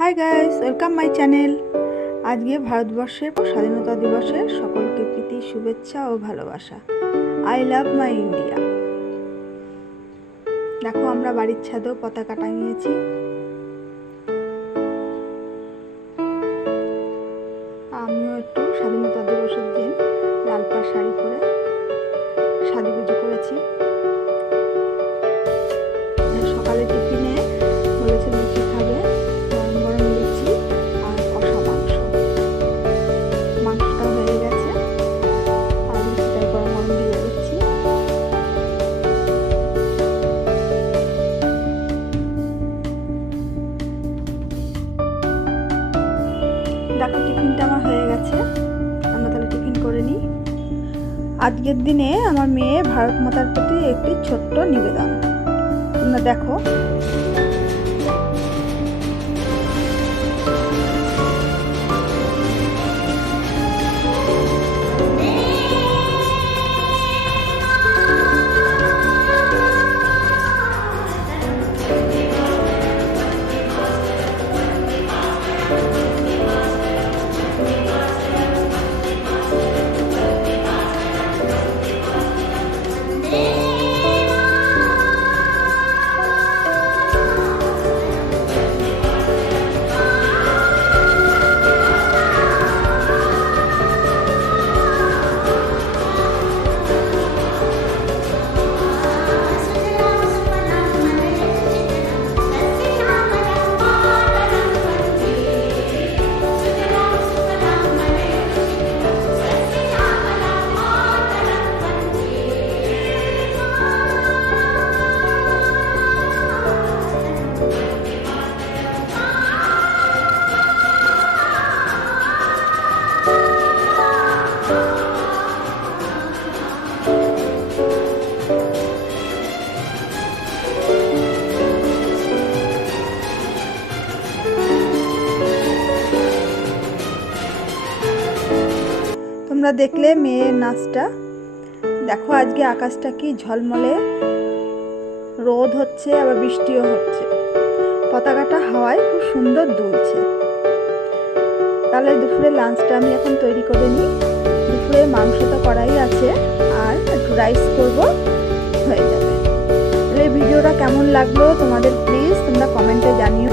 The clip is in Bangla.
Hi guys, welcome my channel. আজকে ভারতবর্ষের স্বাধীনতা দিবসের সকলকে প্রীতি শুভেচ্ছা ও ভালোবাসা। I love my India. দেখো, আমরা বাড়ির ছাদেও পতাকা টাঙিয়েছি। আমিও একটু স্বাধীনতা দিবসের দিন লাল পাড় শাড়ি পরে সাজুগুজু করেছি। সকালে টিফিনে বলেছে লুচি খাবে, গরম গরম লুচি আর কষা মাংস। মাংসটা হয়ে গেছে আর লুচিটা গরম গরম দিয়ে দিচ্ছি। দেখো, টিফিনটা আমার হয়ে গেছে। আমরা তাহলে টিফিন করে নিই। আজকের দিনে আমার মেয়ে ভারত মাতার প্রতি একটি ছোট্ট নিবেদন। তোমরা দেখো। তোমরা দেখলে মেয়ের নাচটা। দেখো, আজকে আকাশটা কি ঝলমলে, রোদ হচ্ছে আবার বৃষ্টিও হচ্ছে। পতাকাটা হাওয়ায় খুব সুন্দর দুলছে। তাহলে দুপুরে লাঞ্চটা আমি এখন তৈরি করে নিই। দুপুরে মাংস তো করাই আছে, আর একটু রাইস করবো, হয়ে যাবে। তাহলে ভিডিওটা কেমন লাগলো তোমাদের প্লিজ তোমরা কমেন্টে জানিও।